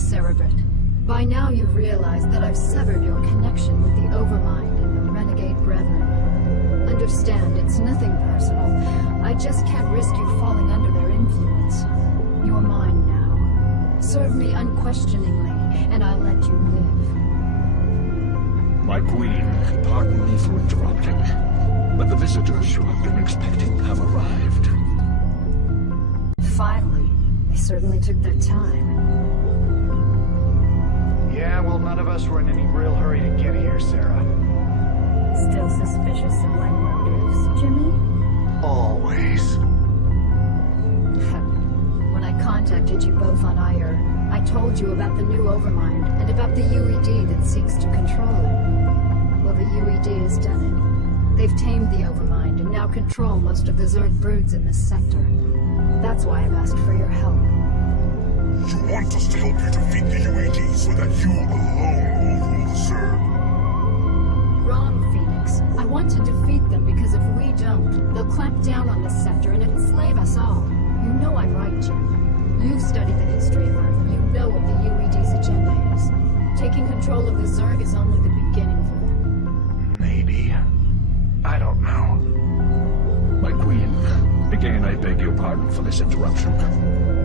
Cerebrate. By now you've realized that I've severed your connection with the Overmind and your renegade brethren. Understand, it's nothing personal. I just can't risk you falling under their influence. You're mine now. Serve me unquestioningly, and I'll let you live. My queen, pardon me for interrupting, but the visitors you have been expecting have arrived. Finally. They certainly took their time. Yeah, well, none of us were in any real hurry to get here, Sarah. Still suspicious of my motives, Jimmy? Always. When I contacted you both on Ire, I told you about the new Overmind and about the UED that seeks to control it. Well, the UED has done it. They've tamed the Overmind and now control most of the Zerg broods in this sector. That's why I've asked for your help. You want us to help you defeat the UED so that you alone will rule the Zerg? Wrong, Phoenix. I want to defeat them because if we don't, they'll clamp down on this sector and enslave us all. You know I'm right, Jim. You've studied the history of Earth. You know what the UED's agenda is. Taking control of the Zerg is only the beginning for them. Maybe. I don't know. My queen, again I beg your pardon for this interruption,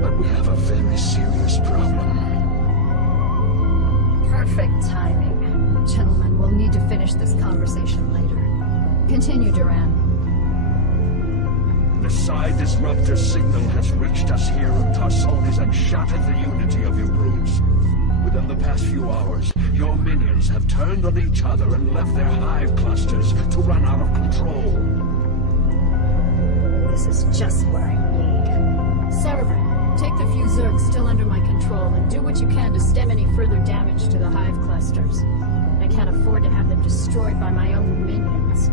but we have a very serious problem. Perfect timing. Gentlemen, we'll need to finish this conversation later. Continue, Duran. The Psi Disruptor signal has reached us here in Tarsonis and shattered the unity of your broods. Within the past few hours, your minions have turned on each other and left their hive clusters to run out of control. This is just what I need. Cerebrate, take the few Zergs still under my control and do what you can to stem any further damage to the hive clusters. I can't afford to have them destroyed by my own minions.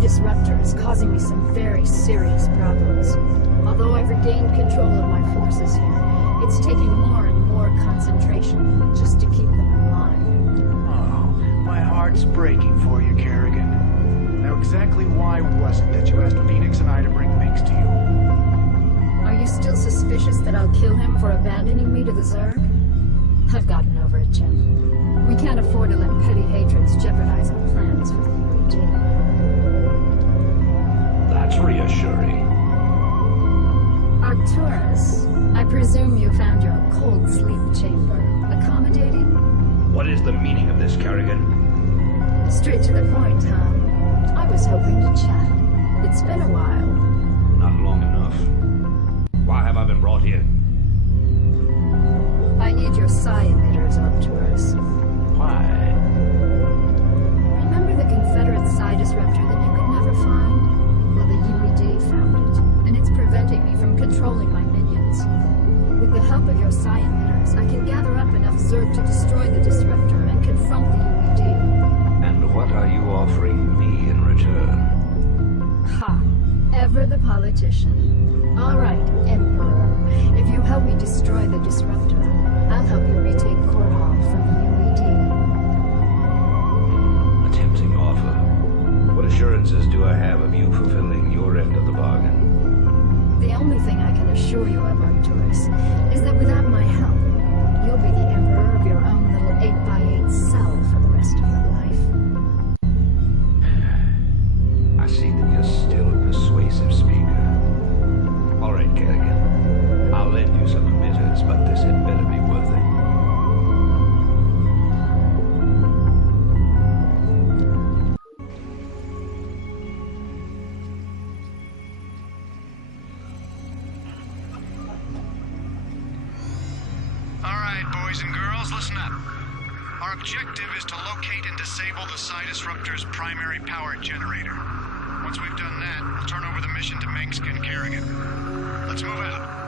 Disruptor is causing me some very serious problems. Although I've regained control of my forces here, it's taking more and more concentration just to keep them in line. Oh, my heart's breaking for you, Kerrigan. Now exactly why was it that you asked Phoenix and I to bring Minx to you? Are you still suspicious that I'll kill him for abandoning me to the Zerg? I've gotten over it, Jim. We can't afford to let petty hatreds jeopardize our plans with the UED. That's reassuring. Arcturus, I presume you found your cold sleep chamber accommodating? What is the meaning of this, Kerrigan? Straight to the point, huh? I was hoping to chat. It's been a while. Not long enough. Why have I been brought here? I need your psi emitters, Arcturus. Why? Remember the Confederate psi disruptor that you could never find? Well, the UED found it, and it's preventing me from controlling my minions. With the help of your psi emitters, I can gather up enough Zerg to destroy the disruptor and confront the UED. And what are you offering me in return? Ha! Ever the politician. All right, Emperor. If you help me destroy the disruptor, I'll help you retake Core Hall from the UED. A tempting offer. What assurances do I have of you fulfilling your end of the bargain? The only thing I can assure you of, Arcturus, is that without my help, you'll be the Emperor of your own little 8x8 cell for the rest of your life. I see that you're still a persuasive speaker. All right, Kerrigan. I'll lend you some emitters, but this had better be worth it. Our objective is to locate and disable the Psi Disruptor's primary power generator. Once we've done that, we'll turn over the mission to Mengsk and Kerrigan. Let's move out.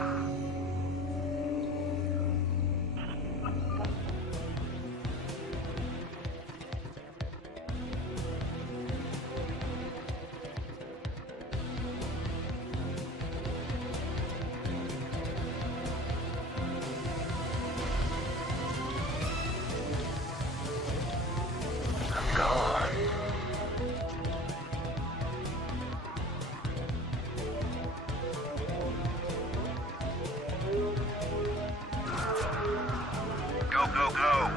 Go, go!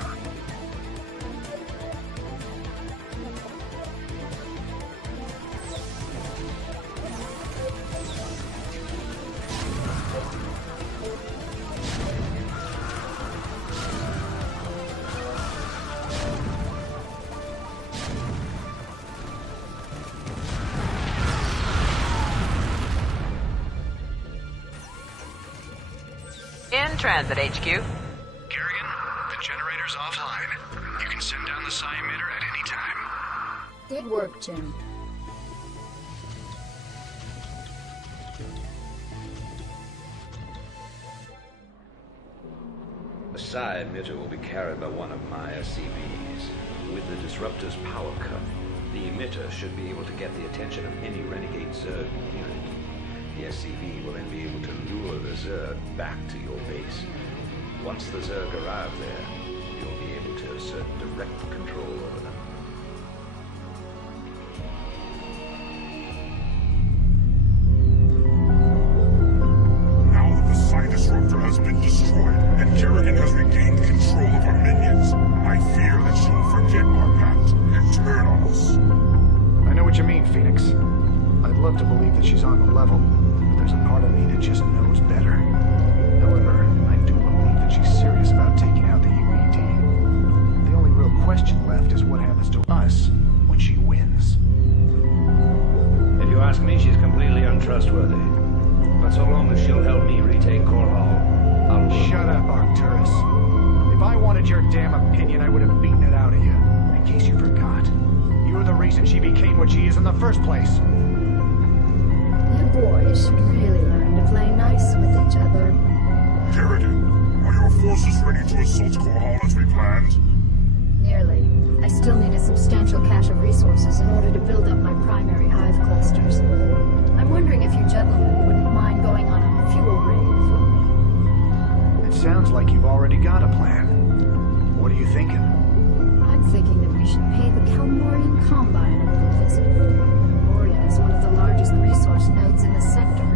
In transit, HQ. Kerrigan, the generator's offline. You can send down the Psi emitter at any time. Good work, Jim. The Psi emitter will be carried by one of my SCVs. With the disruptor's power cut, the emitter should be able to get the attention of any renegade Zerg unit. The SCV will then be able to lure the Zerg back to your base. Once the Zerg arrive there, you'll be able to assert direct control over them. Now that the Psi Disruptor has been destroyed and Kerrigan has regained control of her minions, I fear that she will forget our pact and turn on us. I know what you mean, Phoenix. I'd love to believe that she's on the level, but there's a part of me that just knows better. However, I do believe that she's serious about taking out the UED. The only real question left is what happens to us when she wins. If you ask me, she's completely untrustworthy. But so long as she'll help me retake Core Hall, I'll work. Shut up, Arcturus. If I wanted your damn opinion, I would have beaten it out of you. In case you forgot, you're the reason she became what she is in the first place. You boys should really learn to play nice with each other. Kerrigan, are your forces ready to assault Core Hall as we planned? Nearly. I still need a substantial cache of resources in order to build up my primary hive clusters. I'm wondering if you gentlemen wouldn't mind going on a fuel raid for me. It sounds like you've already got a plan. What are you thinking? I'm thinking that we should pay the Kelmorian Combine a little visit. Moria is one of the largest resource nodes in the sector.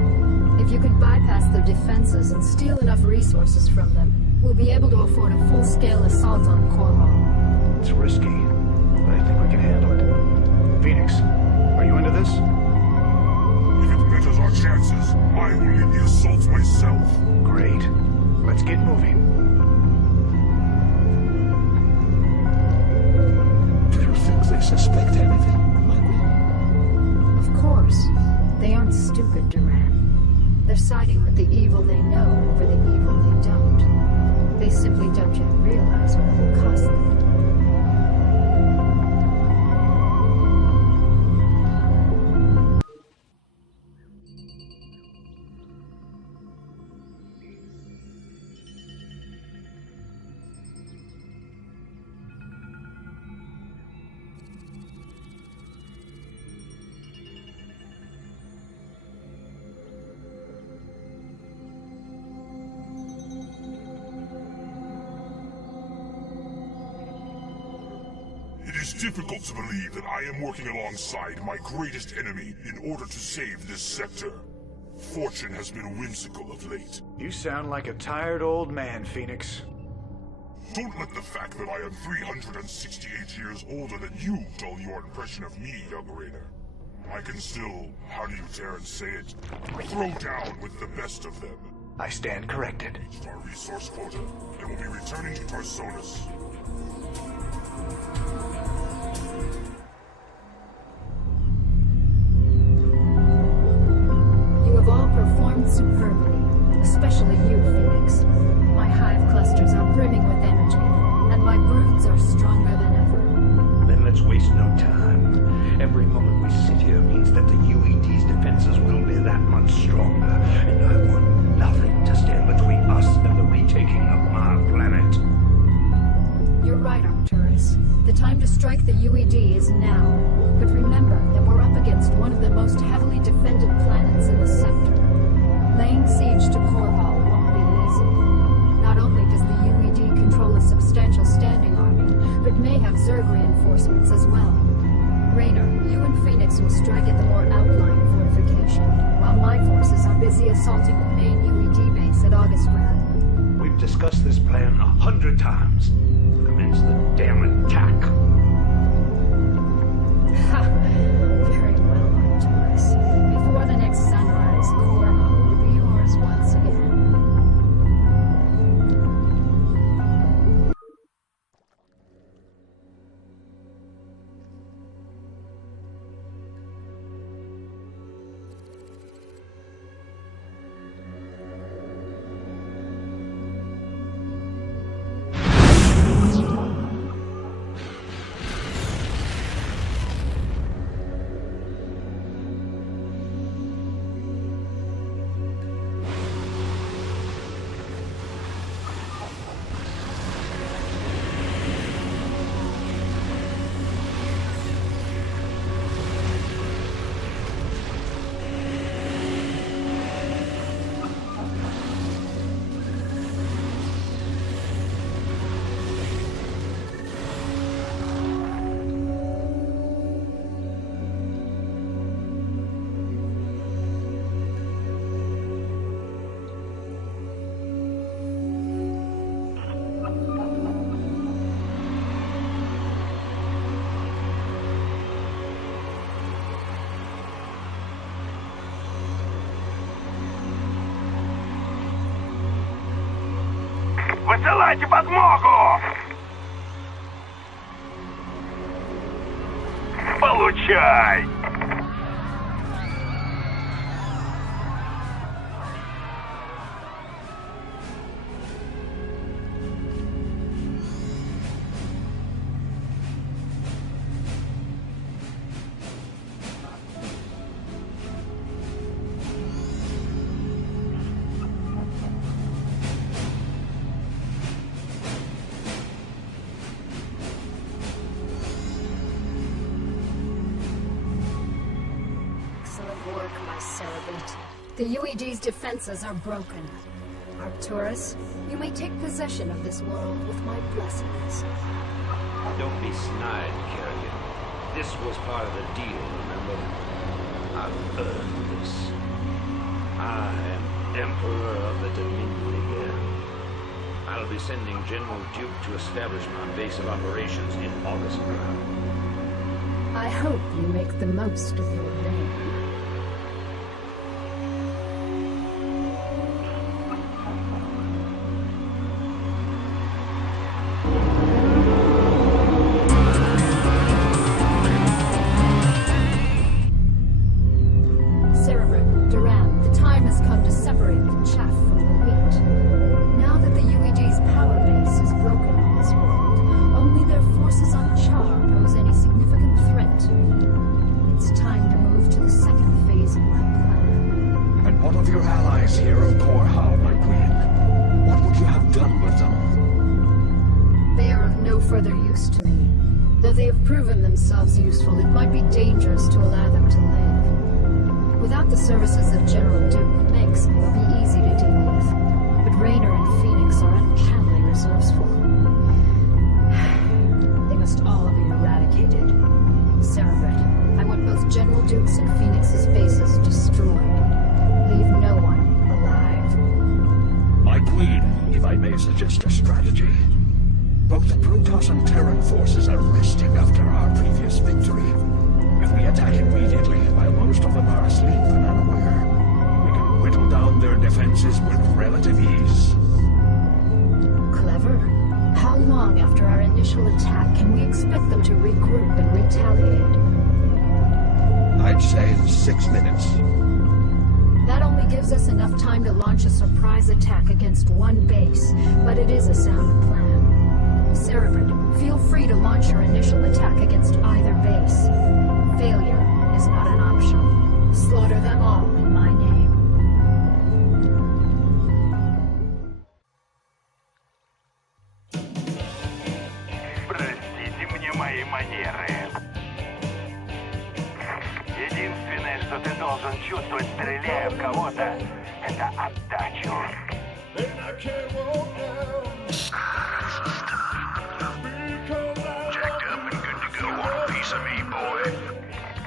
If you could bypass their defenses and steal enough resources from them, we'll be able to afford a full-scale assault on Core Hall. It's risky, but I think we can handle it. Phoenix, are you into this? If it betters our chances, I will lead the assault myself. Great. Let's get moving. Do you think they suspect anything, Magwin? Of course. They aren't stupid, Duran. They're siding with the evil they know over the evil they don't. They simply don't yet realize what it will cost them. It is difficult to believe that I am working alongside my greatest enemy in order to save this sector. Fortune has been whimsical of late. You sound like a tired old man, Phoenix. Don't let the fact that I am 368 years older than you dull your impression of me, young Rainer. I can still, how do you dare and say it, throw down with the best of them. I stand corrected. Reached our resource quota, and will be returning to Tarsonis. You have all performed superbly, especially you, Phoenix. My hive clusters are brimming with energy, and my broods are are stronger than ever. Then let's waste no time. Every moment we sit here means that the UED's defenses will be that much stronger, and I want nothing to stand between us and the retaking of my planet. You're right, Arcturus. The time to strike the UED is now. But remember that we're up against one of the most heavily defended planets in the sector. Laying siege to Korhal won't be easy. Not only does the UED control a substantial standing army, but may have Zerg reinforcements as well. Raynor, you and Phoenix will strike at the more outlying fortification, while my forces are busy assaulting the main UED base at Augustgrad. We've discussed this plan 100 times. Commence the damn attack. Ha! Very well, Arcturus. Before the next sunrise, Korhal will be yours once again. Высылайте подмогу! Получай! The UED's defenses are broken. Arcturus, you may take possession of this world with my blessings. Don't be snide, Kerrigan. This was part of the deal, remember? I've earned this. I am Emperor of the Dominion again. I'll be sending General Duke to establish my base of operations in Augustgrad. I hope you make the most of your reign. Useful, it might be dangerous to allow them to live. Without the services of General Duke, Mengsk will be easy to deal with. But Raynor and Phoenix are uncannily resourceful. They must all be eradicated. Cerebrit, I want both General Duke's and Phoenix's bases destroyed. Leave no one alive. My queen, if I may suggest a strategy. Both the Protoss and Terran forces are resting after our previous victory. If we attack immediately, while most of them are asleep and unaware, we can whittle down their defenses with relative ease. Clever. How long after our initial attack can we expect them to regroup and retaliate? I'd say 6 minutes. That only gives us enough time to launch a surprise attack against one base, but it is a sound plan. Cerebrit, feel initial attack against either base. Failure is not an option. Slaughter them all in my name. Простите мне мои манеры. Единственное, что ты должен чувствовать, стреляя в кого-то, это отдачу. Jacked up and good to go. Want a piece of me, boy?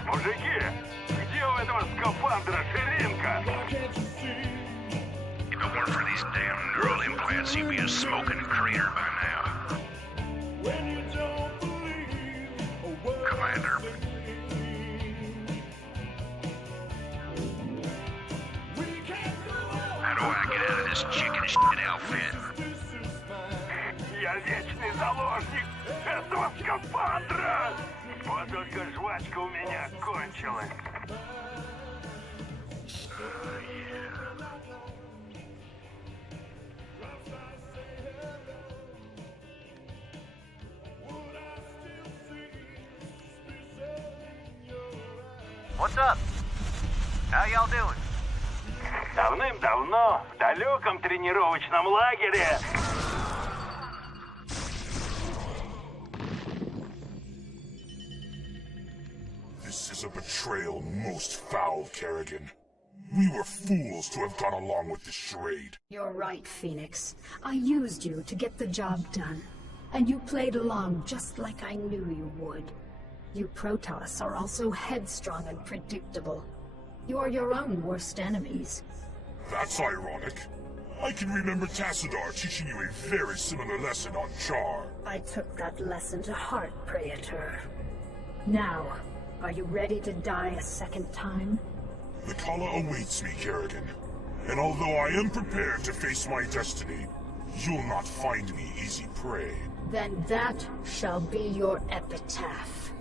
Мужики, где у этого скафандра ширинка? If it weren't for these damn neural implants, you'd be a smoking crater by now. Commander. How do I get out of this chicken shit outfit? Я вечный заложник этого скафандра! Вот только жвачка у меня кончилась. What's up? How y'all doing? Давным-давно в далеком тренировочном лагере This is a betrayal most foul, Kerrigan. We were fools to have gone along with this charade. You're right, Phoenix. I used you to get the job done. And you played along just like I knew you would. You Protoss are also headstrong and predictable. You are your own worst enemies. That's ironic. I can remember Tassadar teaching you a very similar lesson on Char. I took that lesson to heart, Praetor. Now, are you ready to die a second time? The Kala awaits me, Kerrigan. And although I am prepared to face my destiny, you'll not find me easy prey. Then that shall be your epitaph.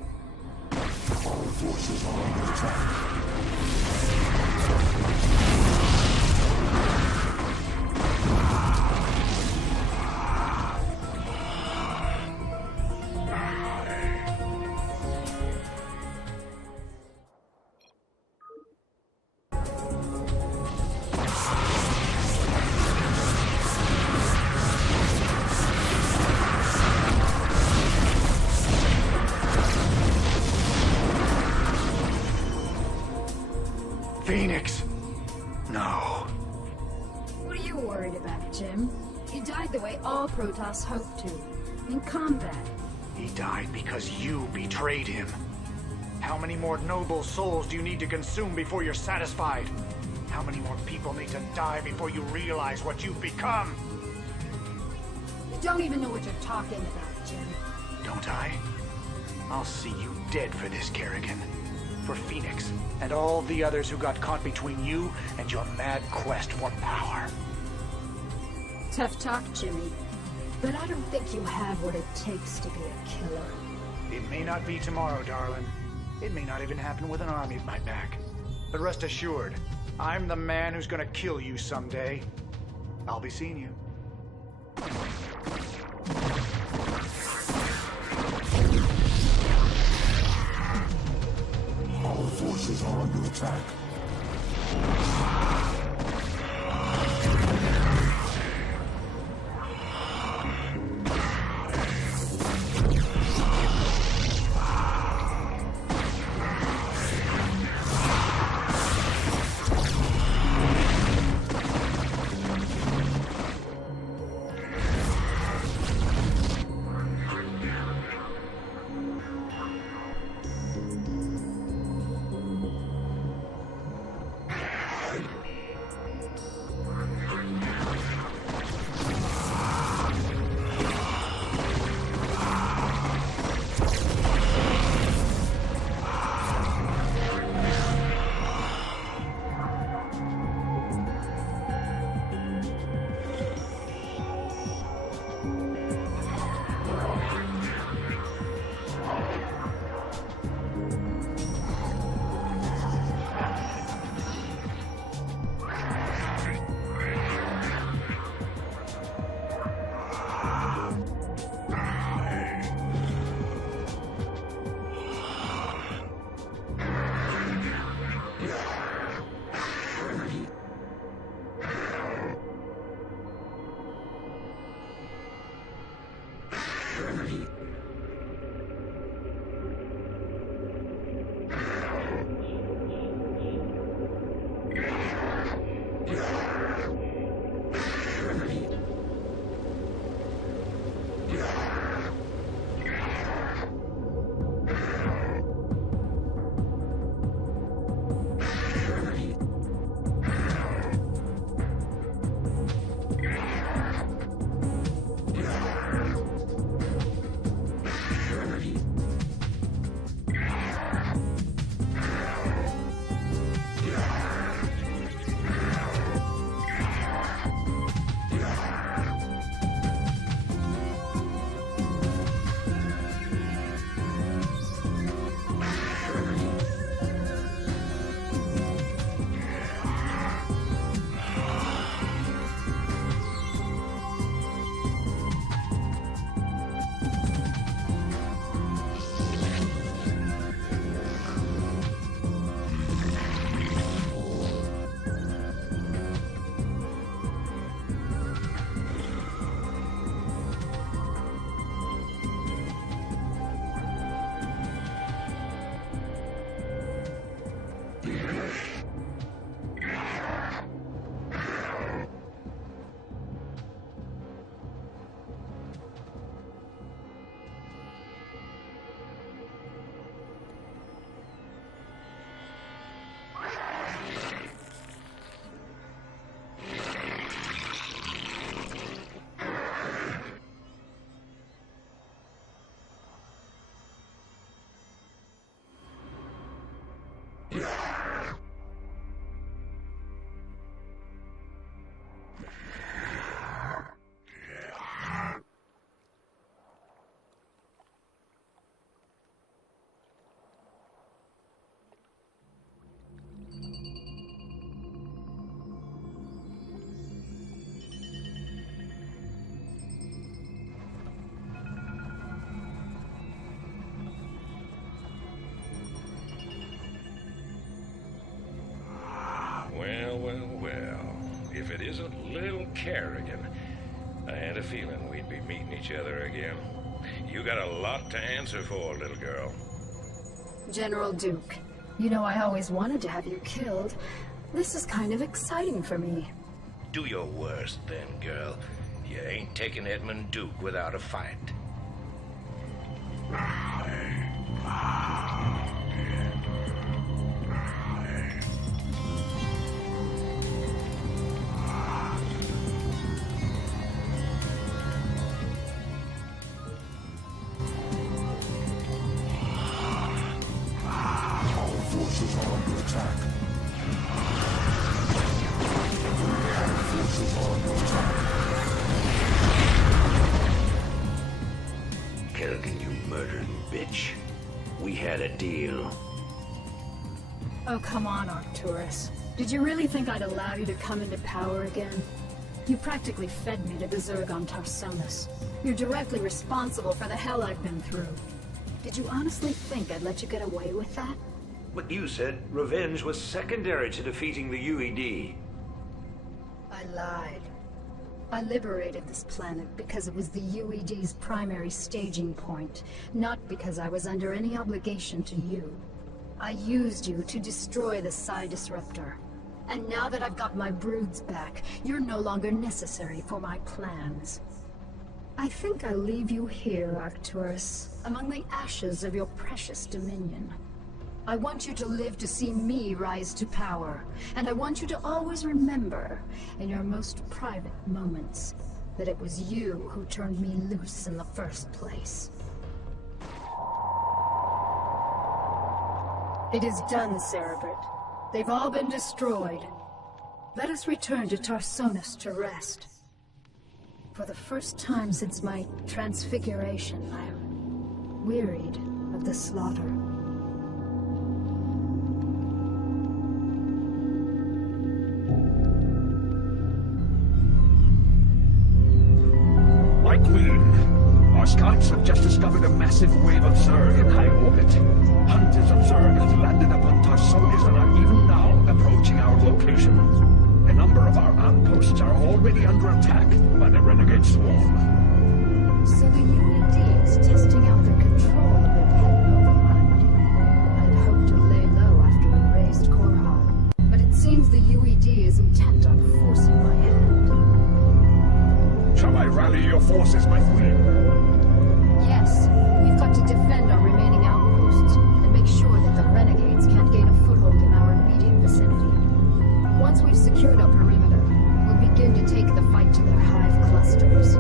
Our forces are under attack. Phoenix! No. What are you worried about, Jim? You died the way all Protoss hope to. In combat. He died because you betrayed him. How many more noble souls do you need to consume before you're satisfied? How many more people need to die before you realize what you've become? You don't even know what you're talking about, Jim. Don't I? I'll see you dead for this, Kerrigan. For Phoenix, and all the others who got caught between you and your mad quest for power. Tough talk, Jimmy. But I don't think you have what it takes to be a killer. It may not be tomorrow, darling. It may not even happen with an army at my back. But rest assured, I'm the man who's gonna kill you someday. I'll be seeing you. Our forces are under attack. If it isn't little Kerrigan, I had a feeling we'd be meeting each other again. You got a lot to answer for, little girl. General Duke, you know I always wanted to have you killed. This is kind of exciting for me. Do your worst then, girl. You ain't taking Edmund Duke without a fight. Kerrigan, you murdering bitch. We had a deal. Oh, come on, Arcturus. Did you really think I'd allow you to come into power again? You practically fed me to the Zerg on Tarsonis. You're directly responsible for the hell I've been through. Did you honestly think I'd let you get away with that? But you said revenge was secondary to defeating the UED. I lied. I liberated this planet because it was the UED's primary staging point, not because I was under any obligation to you. I used you to destroy the Psi Disruptor. And now that I've got my broods back, you're no longer necessary for my plans. I think I'll leave you here, Arcturus, among the ashes of your precious dominion. I want you to live to see me rise to power, and I want you to always remember, in your most private moments, that it was you who turned me loose in the first place. It is done, Cerebrit. They've all been destroyed. Let us return to Tarsonis to rest. For the first time since my transfiguration, I'm wearied of the slaughter. My queen, our scouts have just discovered a massive wave of Zerg in high orbit. Hundreds of Zerg have landed upon Tarsonis and are even now approaching our location. A number of our outposts are already under attack by the renegade swarm. So the UED is testing out their control of their pet overmind. I'd hoped to lay low after we raised Korhal, but it seems the UED is intent on forcing my hand. Shall I rally your forces, my queen? Yes, we've got to defend our remaining outposts and make sure that the renegades can't gain a foothold in our immediate vicinity. Once we've secured our perimeter, we'll begin to take the fight to their hive clusters.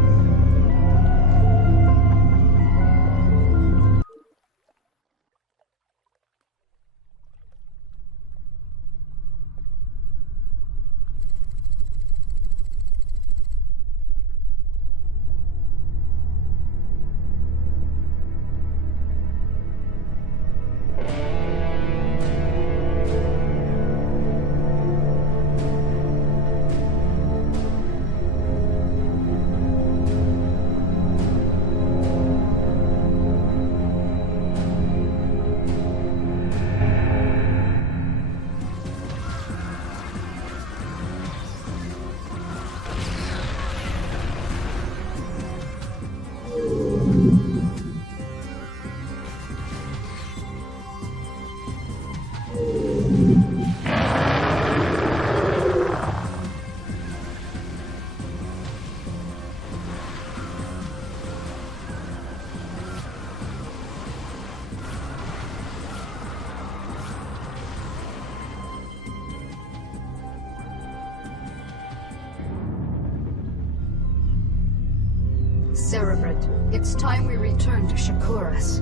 Cerebrate, it's time we return to Shakuras.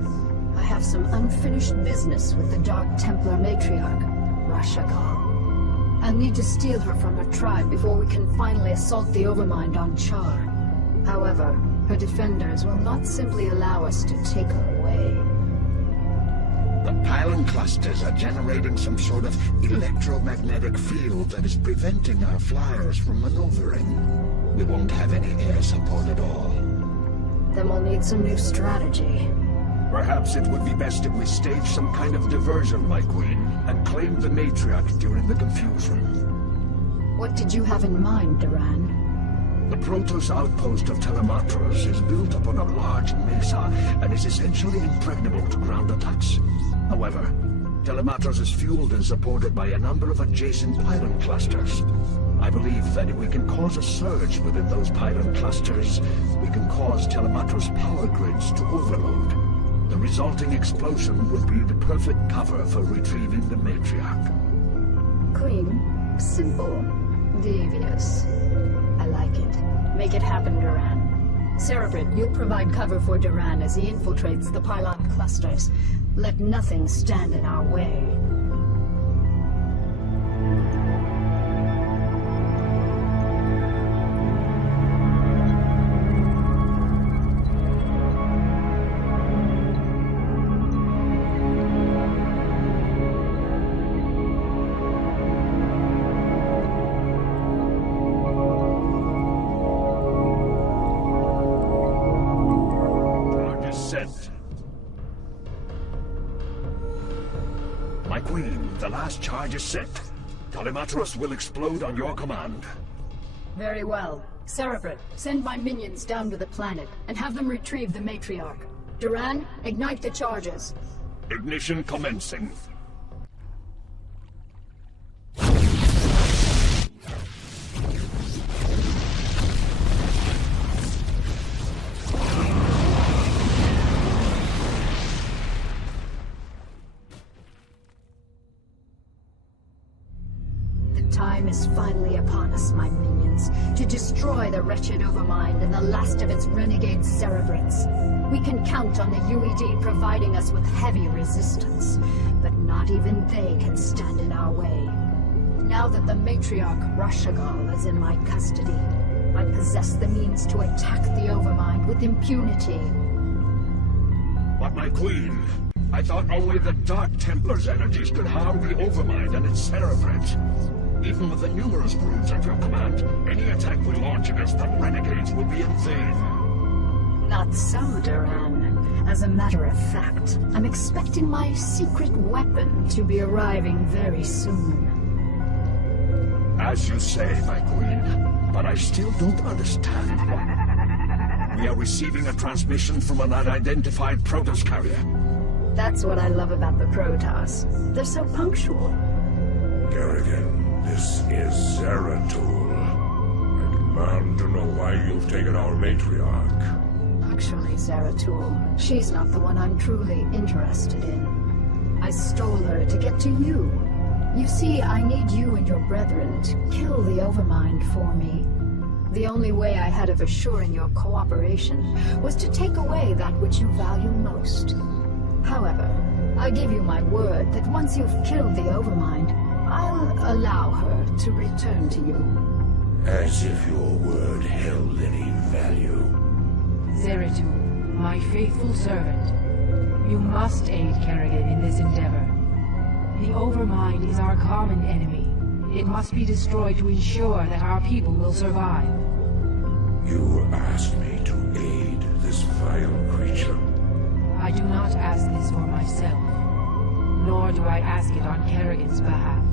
I have some unfinished business with the Dark Templar matriarch, Rashagal. I'll need to steal her from her tribe before we can finally assault the Overmind on Char. However, her defenders will not simply allow us to take her away. The pylon clusters are generating some sort of electromagnetic field that is preventing our flyers from maneuvering. We won't have any air support at all. Then we'll need some new strategy. Perhaps it would be best if we stage some kind of diversion, my queen, and claim the matriarch during the confusion. What did you have in mind, Duran? The Protoss outpost of Telematros is built upon a large mesa and is essentially impregnable to ground attacks. However, Telematros is fueled and supported by a number of adjacent pylon clusters. I believe that if we can cause a surge within those pylon clusters, we can cause Telematros power grids to overload. The resulting explosion will be the perfect cover for retrieving the matriarch. Clean, simple, devious. I like it. Make it happen, Duran. Cerebrate, you'll provide cover for Duran as he infiltrates the pylon clusters. Let nothing stand in our way. My queen, the last charge is set. Telematros will explode on your command. Very well. Cerebrate, send my minions down to the planet and have them retrieve the matriarch. Duran, ignite the charges. Ignition commencing. Time is finally upon us, my minions, to destroy the wretched Overmind and the last of its renegade Cerebrates. We can count on the UED providing us with heavy resistance, but not even they can stand in our way. Now that the matriarch Rashagal is in my custody, I possess the means to attack the Overmind with impunity. But my queen, I thought only the Dark Templar's energies could harm the Overmind and its Cerebrate. Even with the numerous broods at your command, any attack we launch against the renegades will be in vain. Not so, Duran. As a matter of fact, I'm expecting my secret weapon to be arriving very soon. As you say, my queen, but I still don't understand We are receiving a transmission from an unidentified Protoss carrier. That's what I love about the Protoss. They're so punctual. Kerrigan, this is Zeratul. I demand to know why you've taken our matriarch. Actually, Zeratul, she's not the one I'm truly interested in. I stole her to get to you. You see, I need you and your brethren to kill the Overmind for me. The only way I had of assuring your cooperation was to take away that which you value most. However, I give you my word that once you've killed the Overmind, I'll allow her to return to you. As if your word held any value. Zeratul, my faithful servant, you must aid Kerrigan in this endeavor. The Overmind is our common enemy. It must be destroyed to ensure that our people will survive. You asked me to aid this vile creature. I do not ask this for myself, nor do I ask it on Kerrigan's behalf.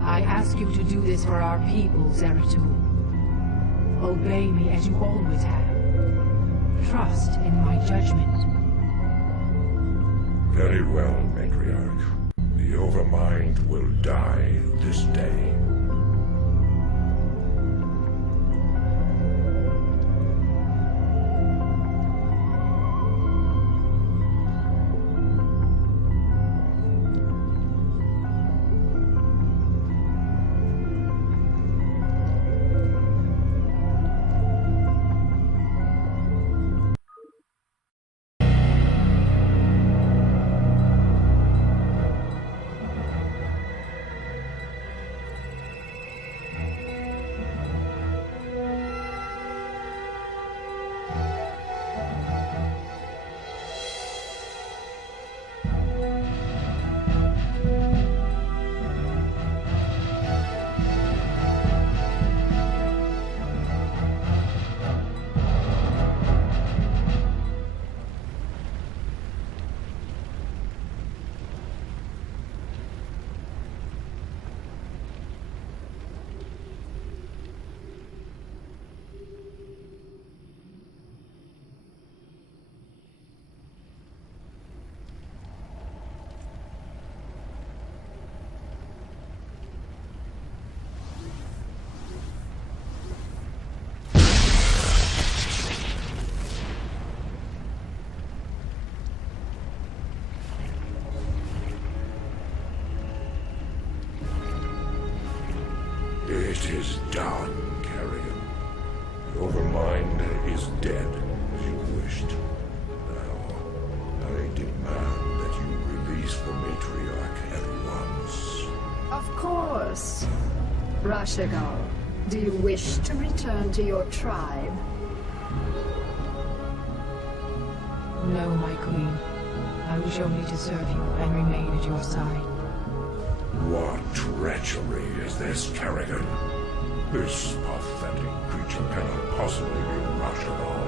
I ask you to do this for our people, Zeratul. Obey me as you always have. Trust in my judgment. Very well, Matriarch. The Overmind will die this day. It is done, Kerrigan. The Overmind is dead, as you wished. Now, I demand that you release the Matriarch at once. Of course. Rashagal, do you wish to return to your tribe? No, my queen. I wish only to serve you and remain at your side. What treachery is this, Kerrigan? This pathetic creature cannot possibly be Rashagal.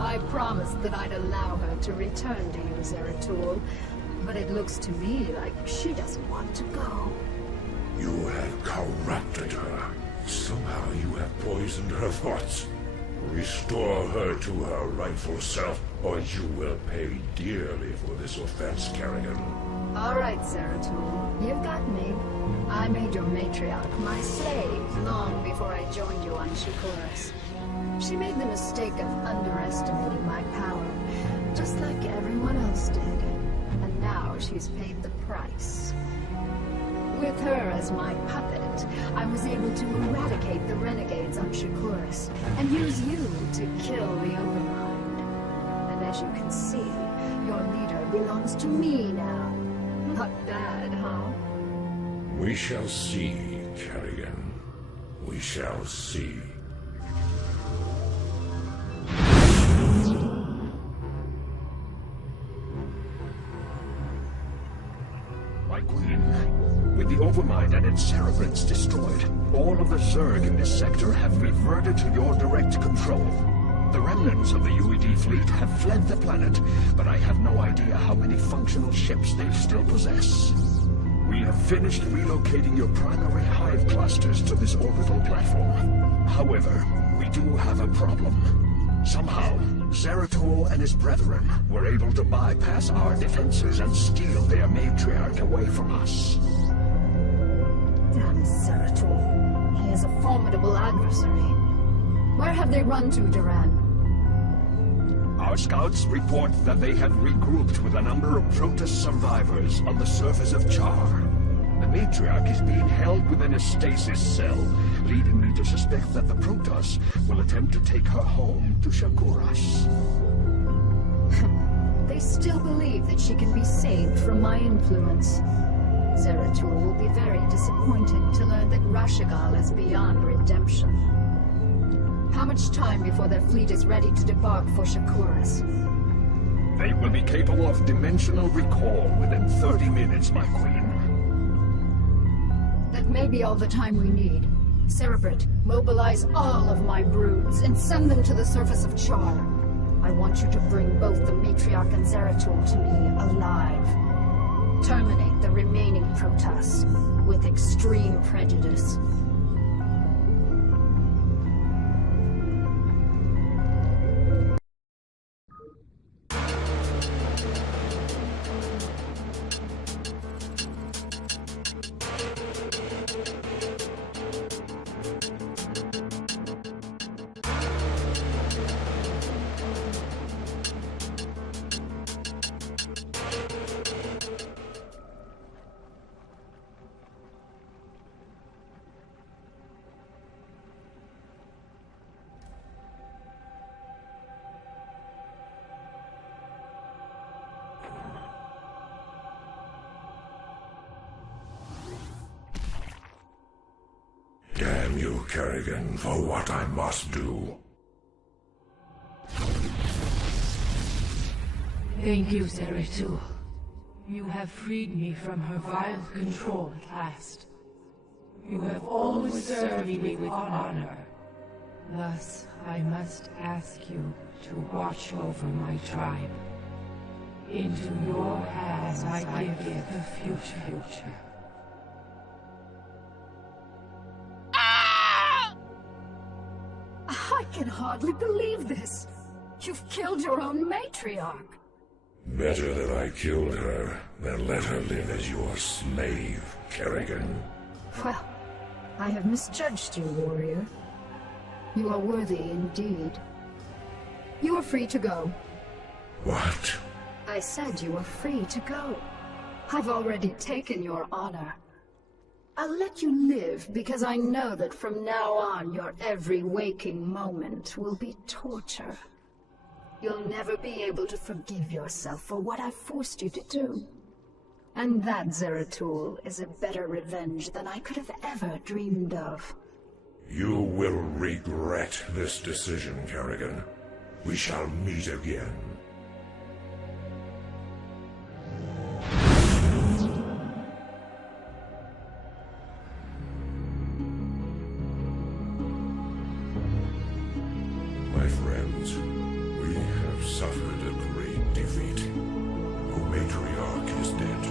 I promised that I'd allow her to return to you, Zeratul, but it looks to me like she doesn't want to go. You have corrupted her. Somehow you have poisoned her thoughts. Restore her to her rightful self, or you will pay dearly for this offense, Kerrigan. All right, Zeratul, you've got me. I made your matriarch my slave long before I joined you on Shakuras. She made the mistake of underestimating my power, just like everyone else did. And now she's paid the price. With her as my puppet, I was able to eradicate the renegades on Shakuras and use you to kill the Overmind. And as you can see, your leader belongs to me now. Not bad, huh? We shall see, Kerrigan. We shall see. My queen, with the Overmind and its cerebrants destroyed, all of the Zerg in this sector have reverted to your direct control. The remnants of the UED fleet have fled the planet, but I have no idea how many functional ships they still possess. We have finished relocating your primary hive clusters to this orbital platform. However, We do have a problem. Somehow, Zeratul and his brethren were able to bypass our defenses and steal their matriarch away from us. Damn Zeratul. He is a formidable adversary. Where have they run to, Duran? Our scouts report that they have regrouped with a number of Protoss survivors on the surface of Char. The matriarch is being held within a stasis cell, leading me to suspect that the Protoss will attempt to take her home to Shakuras. They still believe that she can be saved from my influence. Zeratul will be very disappointed to learn that Rashagal is beyond redemption. How much time before their fleet is ready to debark for Shakuras? They will be capable of dimensional recall within 30 minutes, my queen. That may be all the time we need. Cerebrate, mobilize all of my broods and send them to the surface of Char. I want you to bring both the Matriarch and Zeratul to me alive. Terminate the remaining Protoss with extreme prejudice. Damn you, Kerrigan, for what I must do. Thank you, Zeratul. You have freed me from her vile control at last. You have always served me with honor. Thus, I must ask you to watch over my tribe. Into your hands I give the future. I can hardly believe this. You've killed your own matriarch. Better that I killed her than let her live as your slave, Kerrigan. Well, I have misjudged you, warrior. You are worthy indeed. You are free to go. What? I said you are free to go. I've already taken your honor. I'll let you live because I know that from now on your every waking moment will be torture. You'll never be able to forgive yourself for what I forced you to do. And that, Zeratul, is a better revenge than I could have ever dreamed of. You will regret this decision, Kerrigan. We shall meet again. My friends, we have suffered a great defeat. Our matriarch is dead.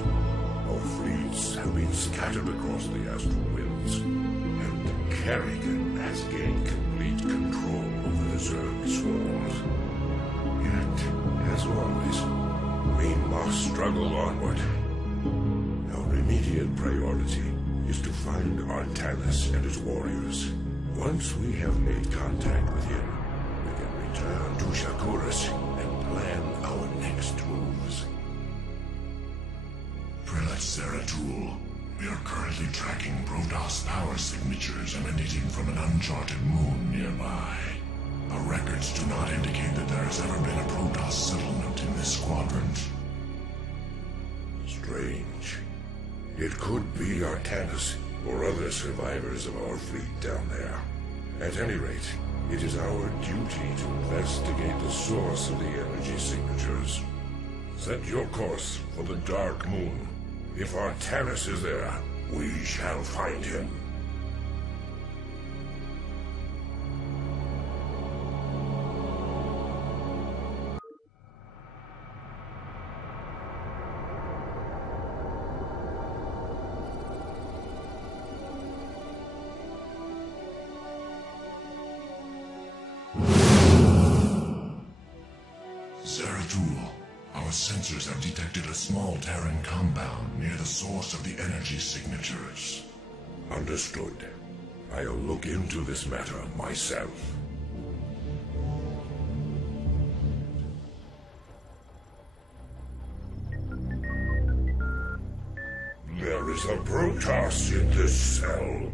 Our fleets have been scattered across the astral winds. And Kerrigan has gained complete control over the Zerg swarms. Yet, as always, we must struggle onward. Our immediate priority is to find Artanis and his warriors. Once we have made contact with him, we can return to Shakuras and plan our next moves. Prelate Zeratul, we are currently tracking Protoss power signatures emanating from an uncharted moon nearby. Our records do not indicate that there has ever been a Protoss settlement in this quadrant. Strange. It could be Artanis or other survivors of our fleet down there. At any rate, it is our duty to investigate the source of the energy signatures. Set your course for the Dark Moon. If Artanis is there, we shall find him. Zeratul. Our sensors have detected a small Terran compound near the source of the energy signatures. Understood. I'll look into this matter myself. There is a Protoss in this cell.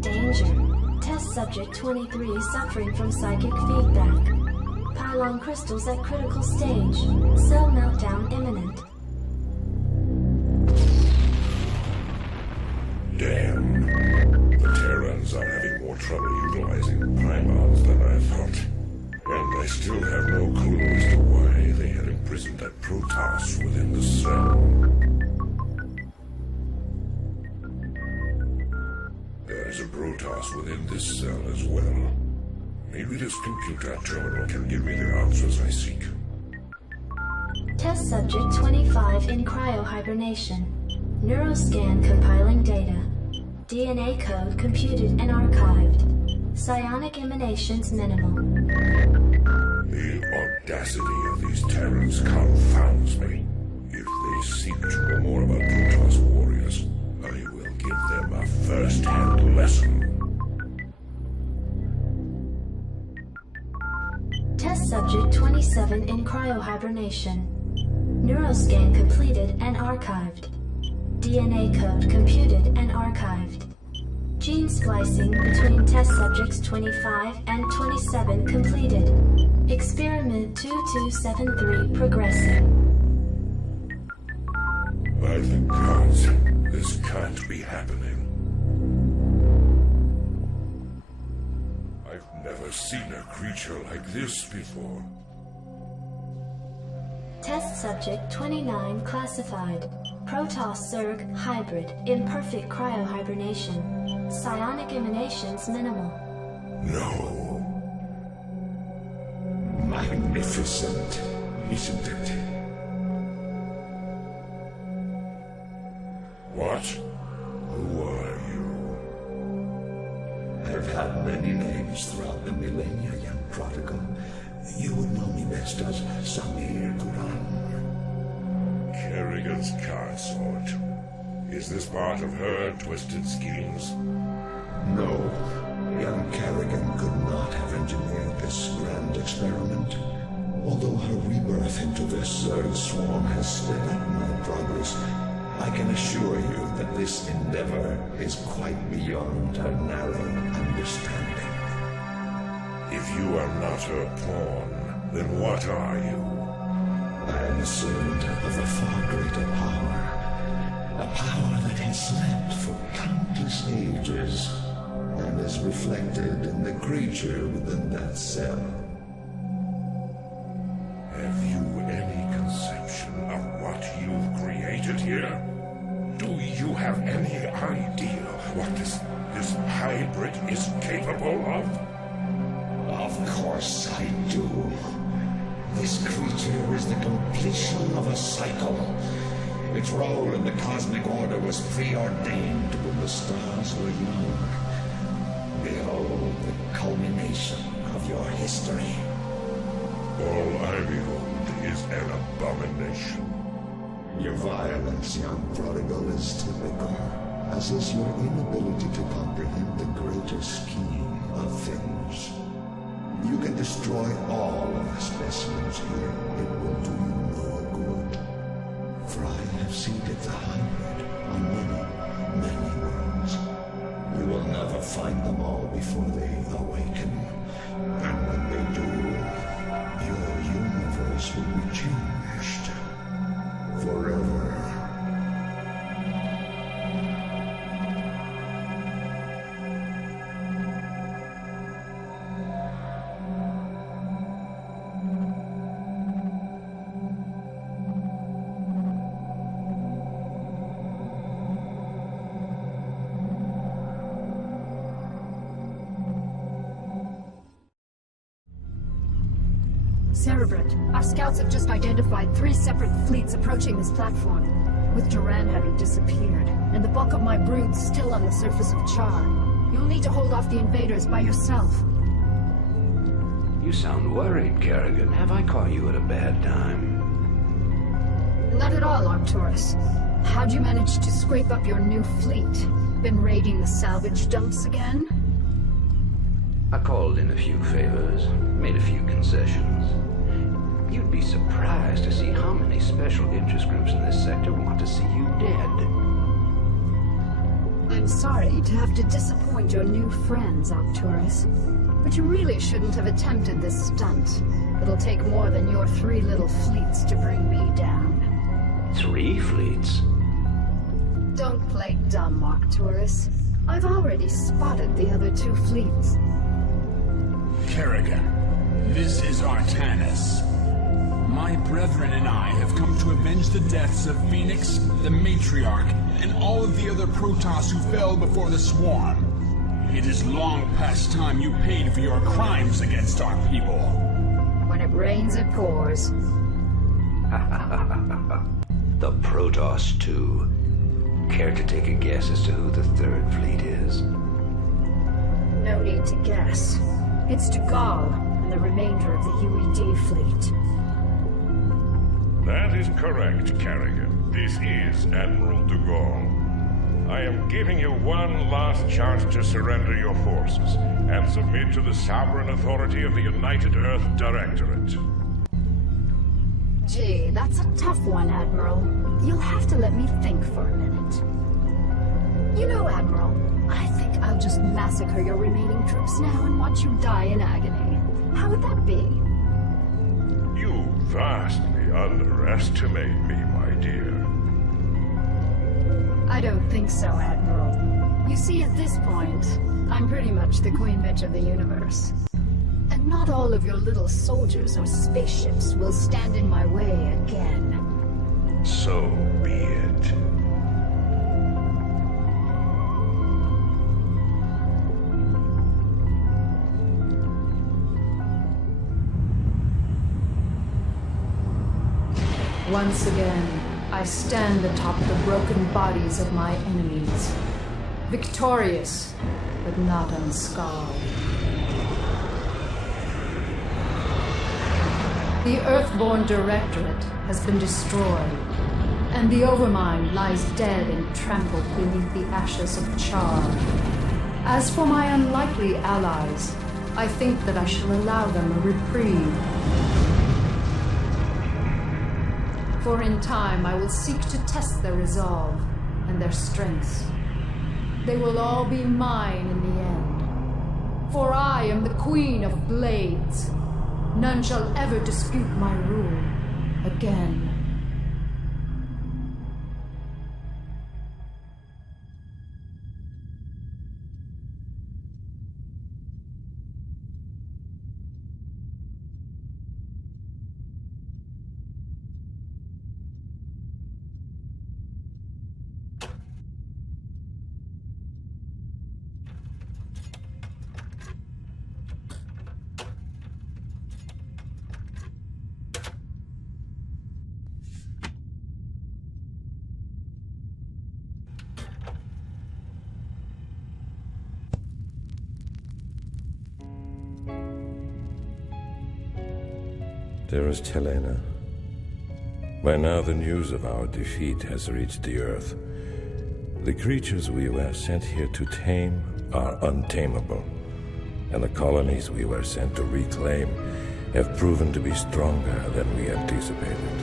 Danger. Test subject 23 is suffering from psychic feedback. Pylon crystals at critical stage. Cell meltdown imminent. Damn. The Terrans are having more trouble utilizing pylons than I thought. And I still have no clue as to why they had imprisoned that Protoss within the cell. There's a Protoss within this cell as well. Maybe this computer terminal can give me the answers I seek. Test subject 25 in cryohibernation. Neuroscan compiling data. DNA code computed and archived. Psionic emanations minimal. The audacity of these Terrans confounds me. If they seek to know more about Protoss warriors, I will give them a first-hand lesson. Test subject 27 in cryohibernation. Neuroscan completed and archived. DNA code computed and archived. Gene splicing between test subjects 25 and 27 completed. Experiment 2273 progressing. By the gods, this can't be happening. I've never seen a creature like this before. Test subject 29 classified. Protoss Zerg hybrid. Imperfect cryohibernation. Psionic emanations minimal. No. Magnificent, isn't it? What? Who are you? I've had many names throughout the millennia, young prodigal. You would know me best as Samir Quran. Kerrigan's consort. Is this part of her twisted schemes? No. Young Kerrigan could not have engineered this grand experiment. Although her rebirth into this Zerg swarm has sped up my progress, I can assure you that this endeavor is quite beyond her narrow understanding. If you are not her pawn, then what are you? I am a servant of a far greater power. A power that has slept for countless ages, and is reflected in the creature within that cell. Have you any conception of what you've created here? Do you have any idea what this hybrid is capable of? Of course I do. This creature is the completion of a cycle. Its role in the cosmic order was preordained when the stars were young. Behold the culmination of your history. All I behold is an abomination. Your violence, young prodigal, is typical, as is your inability to comprehend the greater scheme of things. You can destroy all of the specimens here. It will do you no good. For I have seeded the hybrid on many, many worlds. You will never find them all before they awaken. And when they do, your universe will be changed. Forever. Cerebrate, our scouts have just identified 3 separate fleets approaching this platform, with Duran having disappeared, and the bulk of my brood still on the surface of Char. You'll need to hold off the invaders by yourself. You sound worried, Kerrigan. Have I caught you at a bad time? Not at all, Arcturus. How'd you manage to scrape up your new fleet? Been raiding the salvage dumps again? I called in a few favors, made a few concessions. You'd be surprised to see how many special interest groups in this sector want to see you dead. I'm sorry to have to disappoint your new friends, Arcturus. But you really shouldn't have attempted this stunt. It'll take more than your 3 little fleets to bring me down. 3 fleets? Don't play dumb, Arcturus. I've already spotted the other 2 fleets. Kerrigan, this is Artanis. My brethren and I have come to avenge the deaths of Phoenix, the Matriarch, and all of the other Protoss who fell before the Swarm. It is long past time you paid for your crimes against our people. When it rains, it pours. The Protoss, too. Care to take a guess as to who the 3rd fleet is? No need to guess. It's Dugall and the remainder of the UED fleet. That is correct, Kerrigan. This is Admiral Dugall. I am giving you one last chance to surrender your forces and submit to the sovereign authority of the United Earth Directorate. Gee, that's a tough one, Admiral. You'll have to let me think for a minute. You know, Admiral, I think I'll just massacre your remaining troops now and watch you die in agony. How would that be? You vastly underestimate me, my dear. I don't think so, Admiral. You see, at this point, I'm pretty much the queen bitch of the universe. And not all of your little soldiers or spaceships will stand in my way again. So be it. Once again, I stand atop the broken bodies of my enemies. Victorious, but not unscarred. The Earthborn Directorate has been destroyed, and the Overmind lies dead and trampled beneath the ashes of Char. As for my unlikely allies, I think that I shall allow them a reprieve. For in time I will seek to test their resolve and their strengths. They will all be mine in the end. For I am the Queen of Blades. None shall ever dispute my rule again. Dearest Helena, by now the news of our defeat has reached the Earth. The creatures we were sent here to tame are untamable, and the colonies we were sent to reclaim have proven to be stronger than we anticipated.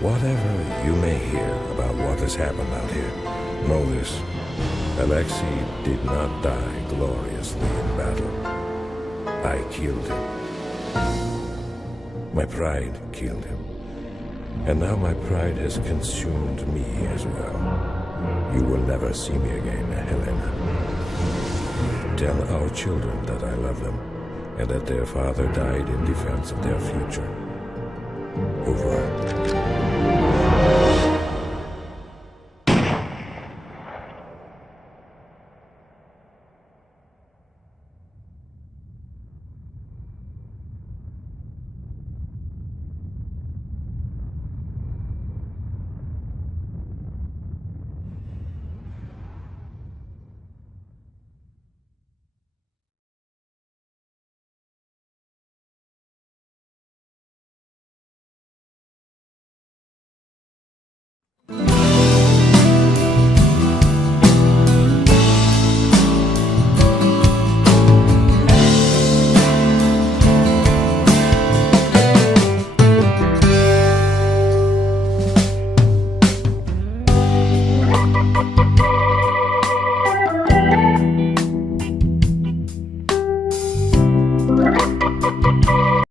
Whatever you may hear about what has happened out here, know this: Alexei did not die gloriously in battle. I killed him. My pride killed him. And now my pride has consumed me as well. You will never see me again, Helena. Tell our children that I love them, and that their father died in defense of their future. Over. Thank you.